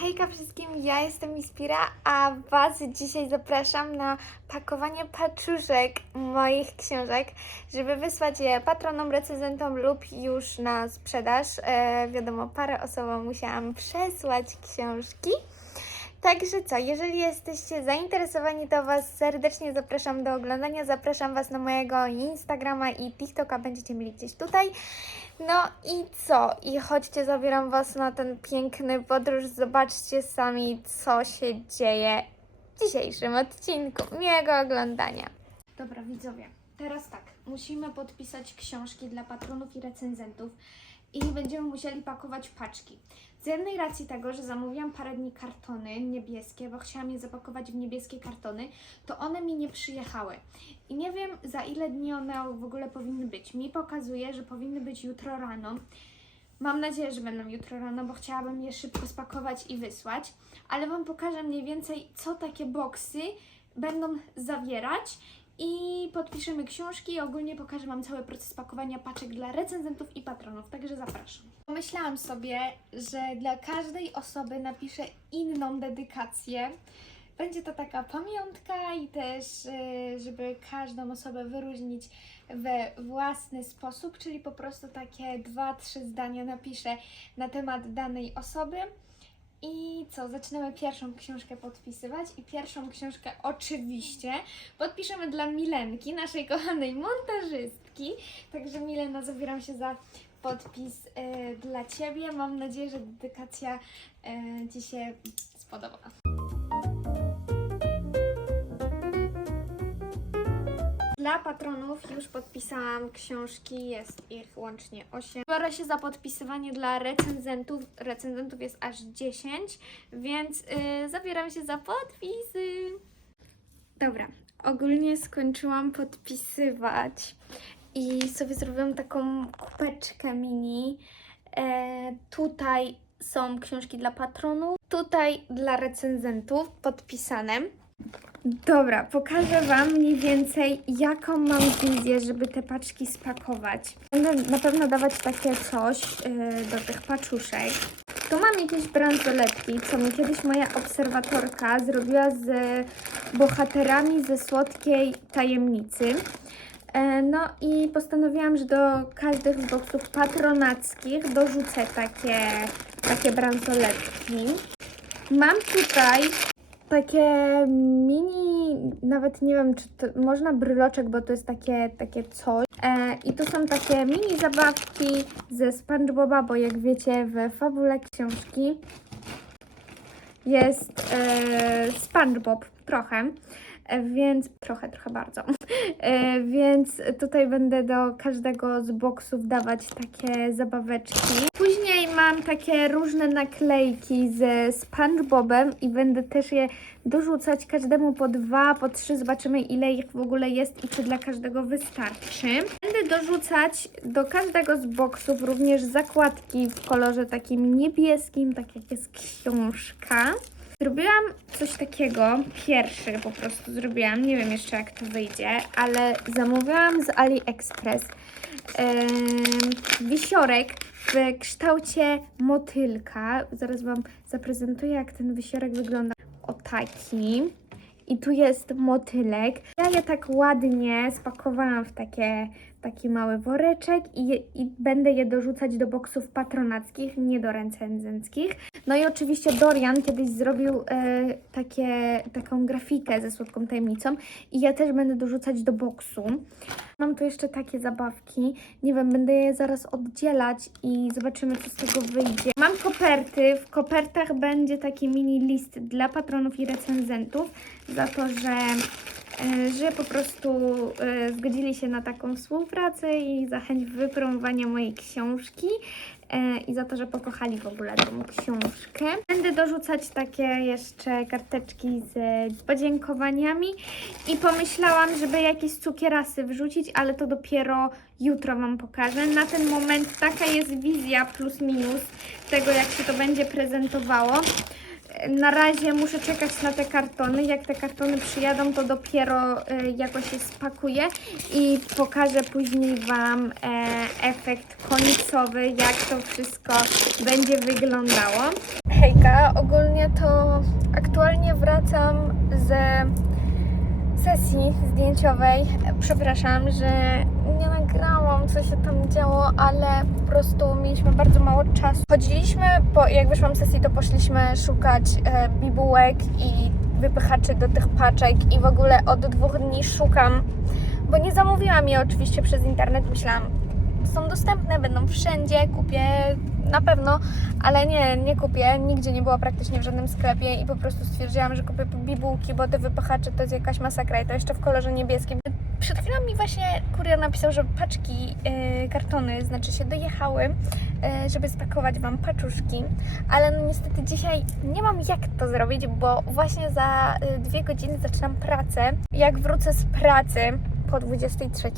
Hejka wszystkim, ja jestem Ispira, a Was dzisiaj zapraszam na pakowanie paczuszek moich książek, żeby wysłać je patronom, recenzentom lub już na sprzedaż. E, wiadomo, parę osobom musiałam przesłać książki. Także co, jeżeli jesteście zainteresowani, to Was serdecznie zapraszam do oglądania. Zapraszam Was na mojego Instagrama i TikToka, będziecie mieli gdzieś tutaj. No i co? I chodźcie, zabieram Was na ten piękny podróż. Zobaczcie sami, co się dzieje w dzisiejszym odcinku. Miłego oglądania. Dobra, widzowie, teraz tak. Musimy podpisać książki dla patronów i recenzentów i będziemy musieli pakować paczki. Z jednej racji tego, że zamówiłam parę dni kartony niebieskie, bo chciałam je zapakować w niebieskie kartony, to one mi nie przyjechały. I nie wiem za ile dni one w ogóle powinny być. Mi pokazuje, że powinny być jutro rano. Mam nadzieję, że będą jutro rano, bo chciałabym je szybko spakować i wysłać. Ale Wam pokażę mniej więcej, co takie boksy będą zawierać i podpiszemy książki ogólnie pokażę Wam cały proces pakowania paczek dla recenzentów i patronów, także zapraszam. Pomyślałam sobie, że dla każdej osoby napiszę inną dedykację. Będzie to taka pamiątka i też, y, żeby każdą osobę wyróżnić we własny sposób, czyli po prostu takie dwa, trzy zdania napiszę na temat danej osoby. I co, zaczynamy pierwszą książkę podpisywać i pierwszą książkę oczywiście podpiszemy dla Milenki, naszej kochanej montażystki. Także Milena, zabieram się za podpis e, dla Ciebie. Mam nadzieję, że dedykacja e, Ci się spodoba. Dla patronów już podpisałam książki, jest ich łącznie 8. Biorę się za podpisywanie dla recenzentów. Recenzentów jest aż 10, więc yy, zabieram się za podpisy. Dobra, ogólnie skończyłam podpisywać i sobie zrobiłam taką kubeczkę mini. E, tutaj są książki dla patronów, tutaj dla recenzentów podpisane. Dobra, pokażę Wam mniej więcej, jaką mam wizję, żeby te paczki spakować. Będę na pewno dawać takie coś yy, do tych paczuszek. Tu mam jakieś bransoletki, co mi kiedyś moja obserwatorka zrobiła z bohaterami ze słodkiej tajemnicy. E, No i postanowiłam, że do każdych z boksów patronackich dorzucę takie, takie bransoletki. Mam tutaj takie mini, nawet nie wiem, czy to można bryloczek, bo to jest takie, takie coś. E, I tu są takie mini zabawki ze SpongeBoba, bo jak wiecie, w fabule książki jest e, SpongeBob trochę. E, Więc trochę, trochę bardzo. E, więc tutaj będę do każdego z boksów dawać takie zabaweczki. Później mam takie różne naklejki ze SpongeBobem i będę też je dorzucać każdemu po dwa, po trzy. Zobaczymy ile ich w ogóle jest i czy dla każdego wystarczy. Będę dorzucać do każdego z boksów również zakładki w kolorze takim niebieskim, tak jak jest książka. Zrobiłam coś takiego, pierwszy po prostu zrobiłam, nie wiem jeszcze jak to wyjdzie, ale zamówiłam z AliExpress em, wisiorek w kształcie motylka. Zaraz Wam zaprezentuję jak ten wisiorek wygląda. O taki. I tu jest motylek. Ja je tak ładnie spakowałam w takie, taki mały woreczek i, i będę je dorzucać do boksów patronackich, nie do recenzenckich. No i oczywiście Dorian kiedyś zrobił e, takie, taką grafikę ze słodką tajemnicą i ja też będę dorzucać do boksu. Mam tu jeszcze takie zabawki. Nie wiem, będę je zaraz oddzielać i zobaczymy, co z tego wyjdzie. Mam koperty. W kopertach będzie taki mini list dla patronów i recenzentów za to, że, że po prostu e, zgodzili się na taką współpracę i za chęć wypromowania mojej książki e, i za to, że pokochali w ogóle tą książkę. Będę dorzucać takie jeszcze karteczki z podziękowaniami i pomyślałam, żeby jakieś cukierasy wrzucić, ale to dopiero jutro Wam pokażę. Na ten moment taka jest wizja plus minus tego, jak się to będzie prezentowało. Na razie muszę czekać na te kartony. Jak te kartony przyjadą, to dopiero e, jakoś je spakuję i pokażę później Wam e, efekt końcowy, jak to wszystko będzie wyglądało. Hejka, ogólnie wracam ze sesji zdjęciowej. Przepraszam, że nie nagrałam, co się tam działo, ale po prostu mieliśmy bardzo mało czasu. Chodziliśmy, po, jak wyszłam z sesji, to poszliśmy szukać e, bibułek i wypychaczy do tych paczek i w ogóle od dwóch dni szukam, bo nie zamówiłam je oczywiście przez internet. Myślałam, są dostępne, będą wszędzie, kupię na pewno, ale nie, nie kupię. Nigdzie nie było praktycznie w żadnym sklepie i po prostu stwierdziłam, że kupię bibułki, bo te wypychacze to jest jakaś masakra i to jeszcze w kolorze niebieskim. Przed chwilą mi właśnie kurier napisał, że paczki, yy, kartony, znaczy się dojechały, yy, żeby spakować Wam paczuszki, ale no niestety dzisiaj nie mam jak to zrobić, bo właśnie za yy, dwie godziny zaczynam pracę. Jak wrócę z pracy po 23,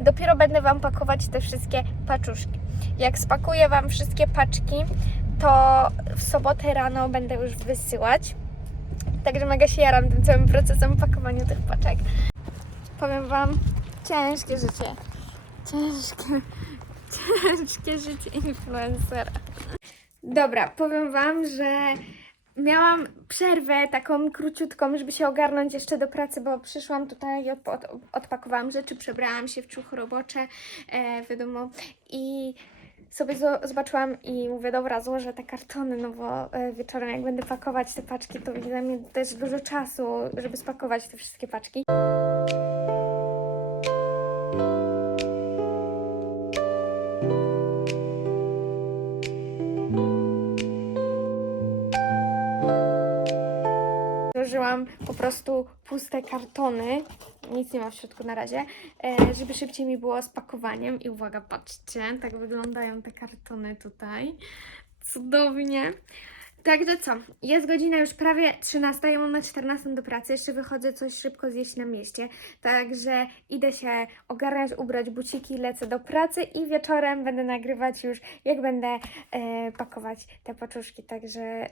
dopiero będę Wam pakować te wszystkie paczuszki. Jak spakuję Wam wszystkie paczki, to w sobotę rano będę już wysyłać. Także mega się jaram tym całym procesem pakowania tych paczek. Powiem Wam, ciężkie życie. Ciężkie, ciężkie życie influencera. Dobra, powiem Wam, że miałam przerwę taką króciutką, żeby się ogarnąć jeszcze do pracy, bo przyszłam tutaj i od, od, odpakowałam rzeczy, przebrałam się w ciuchy robocze, e, wiadomo, i sobie zo- zobaczyłam i mówię, dobra, złożę te kartony, no bo e, wieczorem jak będę pakować te paczki, to będzie dla mnie też dużo czasu, żeby spakować te wszystkie paczki. Złożyłam po prostu puste kartony, nic nie ma w środku na razie, e, żeby szybciej mi było z pakowaniem. I uwaga, patrzcie, tak wyglądają te kartony tutaj. Cudownie. Także co, jest godzina już prawie 13, ja mam na 14 do pracy, jeszcze wychodzę coś szybko zjeść na mieście, także idę się ogarnąć, ubrać buciki, lecę do pracy i wieczorem będę nagrywać już, jak będę e, pakować te paczuszki, także e,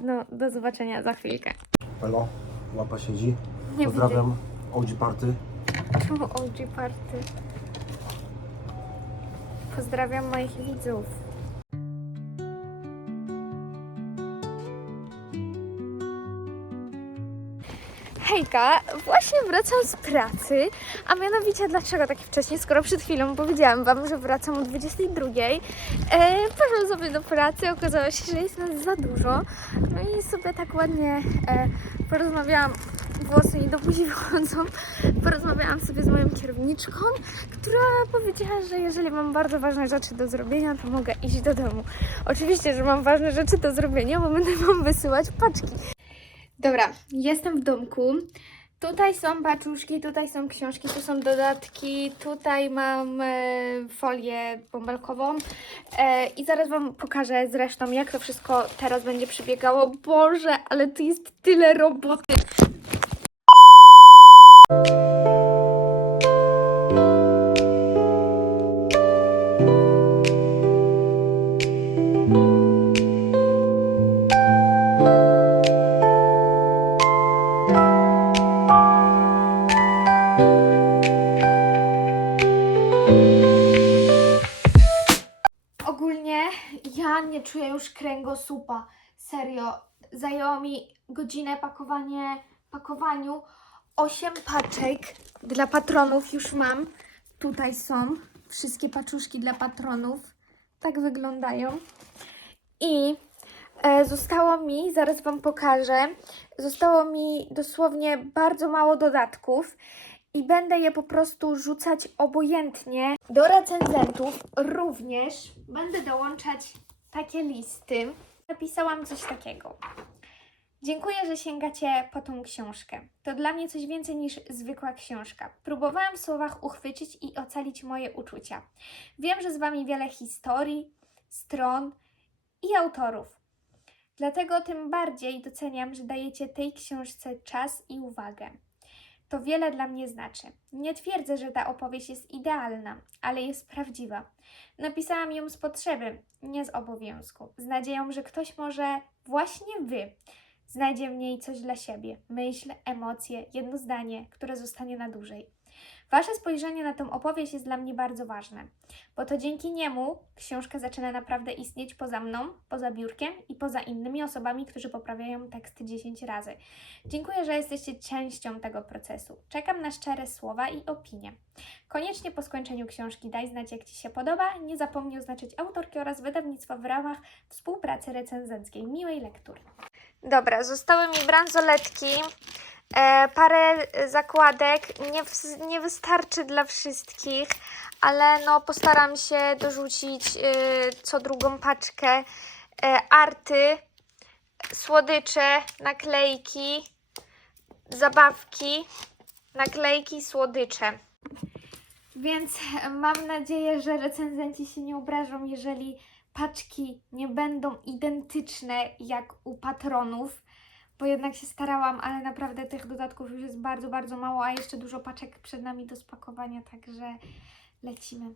no, do zobaczenia za chwilkę. Elo, łapa siedzi. Nie Pozdrawiam OG Party. Czemu OG Party? Pozdrawiam moich widzów. Hejka, właśnie wracam z pracy, a mianowicie dlaczego tak wcześnie, skoro przed chwilą powiedziałam Wam, że wracam o 22. E, poszłam sobie do pracy, okazało się, że jest nas za dużo, no i sobie tak ładnie e, porozmawiałam, włosy mi do buzi wychodzą, porozmawiałam sobie z moją kierowniczką, która powiedziała, że jeżeli mam bardzo ważne rzeczy do zrobienia, to mogę iść do domu. Oczywiście, że mam ważne rzeczy do zrobienia, bo będę Wam wysyłać paczki. Dobra, jestem w domku. Tutaj są paczuszki, tutaj są książki, tu są dodatki, tutaj mam e, folię bąbelkową e, i zaraz Wam pokażę zresztą, jak to wszystko teraz będzie przebiegało. Boże, ale tu jest tyle roboty. Kręgosłupa. Serio. Zajęło mi godzinę pakowanie, pakowaniu. 8 paczek dla patronów już mam. Tutaj są wszystkie paczuszki dla patronów. Tak wyglądają. I e, zostało mi, zaraz Wam pokażę, zostało mi dosłownie bardzo mało dodatków i będę je po prostu rzucać obojętnie. Do recenzentów również będę dołączać takie listy. Napisałam coś takiego. Dziękuję, że sięgacie po tą książkę. To dla mnie coś więcej niż zwykła książka. Próbowałam w słowach uchwycić i ocalić moje uczucia. Wiem, że z Wami wiele historii, stron i autorów. Dlatego tym bardziej doceniam, że dajecie tej książce czas i uwagę. To wiele dla mnie znaczy. Nie twierdzę, że ta opowieść jest idealna, ale jest prawdziwa. Napisałam ją z potrzeby, nie z obowiązku, z nadzieją, że ktoś może właśnie Wy znajdzie w niej coś dla siebie, myśl, emocje, jedno zdanie, które zostanie na dłużej. Wasze spojrzenie na tę opowieść jest dla mnie bardzo ważne, bo to dzięki niemu książka zaczyna naprawdę istnieć poza mną, poza biurkiem i poza innymi osobami, którzy poprawiają teksty 10 razy. Dziękuję, że jesteście częścią tego procesu. Czekam na szczere słowa i opinie. Koniecznie po skończeniu książki daj znać, jak Ci się podoba. Nie zapomnij oznaczyć autorki oraz wydawnictwa w ramach współpracy recenzenckiej. Miłej lektury. Dobra, zostały mi bransoletki. E, parę zakładek. Nie, nie wystarczy dla wszystkich, ale no postaram się dorzucić y, co drugą paczkę e, arty, słodycze, naklejki, zabawki, naklejki, słodycze. Więc mam nadzieję, że recenzenci się nie obrażą, jeżeli paczki nie będą identyczne jak u patronów, bo jednak się starałam, ale naprawdę tych dodatków już jest bardzo, bardzo mało, a jeszcze dużo paczek przed nami do spakowania, także lecimy.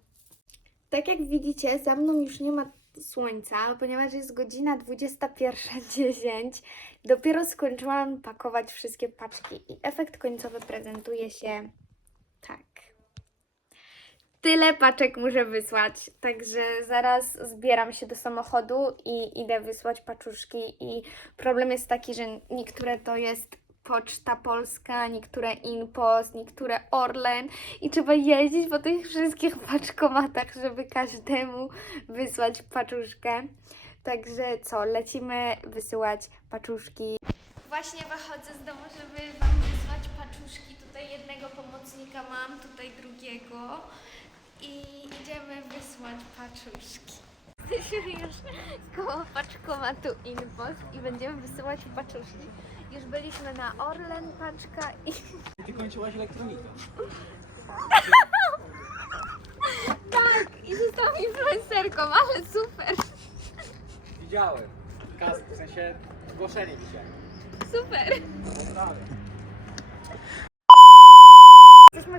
Tak jak widzicie, za mną już nie ma słońca, ponieważ jest godzina 21.10. Dopiero skończyłam pakować wszystkie paczki i efekt końcowy prezentuje się tak. Tyle paczek muszę wysłać, także zaraz zbieram się do samochodu i idę wysłać paczuszki i problem jest taki, że niektóre to jest Poczta Polska, niektóre Inpost, niektóre Orlen i trzeba jeździć po tych wszystkich paczkomatach, żeby każdemu wysłać paczuszkę. Także co, lecimy wysyłać paczuszki. Właśnie wychodzę z domu, żeby Wam wysłać paczuszki. Tutaj jednego pomocnika mam, tutaj drugiego i idziemy wysłać paczuszki. Jesteśmy już koło paczkomatu Inpost i będziemy wysyłać paczuszki. Już byliśmy na Orlen paczka i Ty kończyłaś elektronikę. tak, i zostałam influencerką, ale super, Widziałem. Kask, w sensie zgłoszenie dzisiaj. super. Pozdrawiam.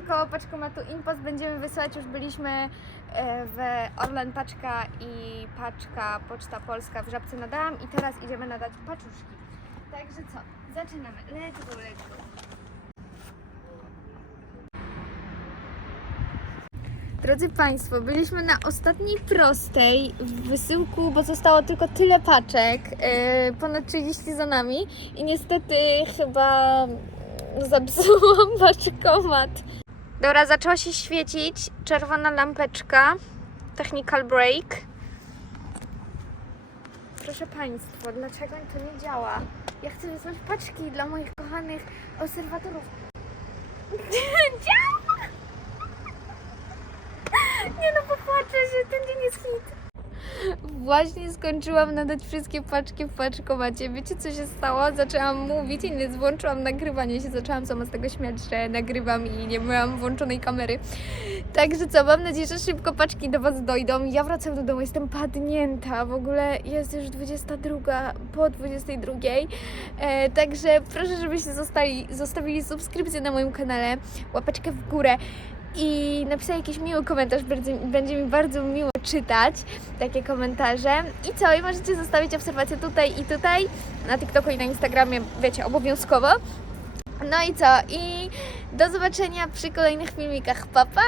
Koło paczkomatu Impost, będziemy wysyłać, już byliśmy e, w Orlen Paczka i Paczka Poczta Polska w Żabce nadałam i teraz idziemy nadać paczuszki. Także co, zaczynamy. Let's go, let's go. Drodzy Państwo, byliśmy na ostatniej prostej w wysyłku, bo zostało tylko tyle paczek, e, ponad 30 za nami i niestety chyba zepsułam paczkomat. Dobra, zaczęła się świecić czerwona lampeczka, technical break. Proszę Państwa, dlaczego to nie działa? Ja chcę wysłać paczki dla moich kochanych obserwatorów. działa! Nie no, popłaczę się, ten dzień jest hit. Właśnie skończyłam nadać wszystkie paczki w paczkomacie. Wiecie co się stało? Zaczęłam mówić i nie włączyłam nagrywanie się. Zaczęłam sama z tego śmiać, że nagrywam i nie miałam włączonej kamery. Także co, mam nadzieję, że szybko paczki do Was dojdą. Ja wracam do domu, jestem padnięta. W ogóle jest już 22, po 22. E, także proszę, żebyście zostali, zostawili subskrypcję na moim kanale, łapeczkę w górę i napisali jakiś miły komentarz. Będzie, będzie mi bardzo miło czytać takie komentarze. I co? I możecie zostawić obserwację tutaj i tutaj, na TikToku i na Instagramie, wiecie, obowiązkowo. No i co? I do zobaczenia przy kolejnych filmikach. Pa, pa!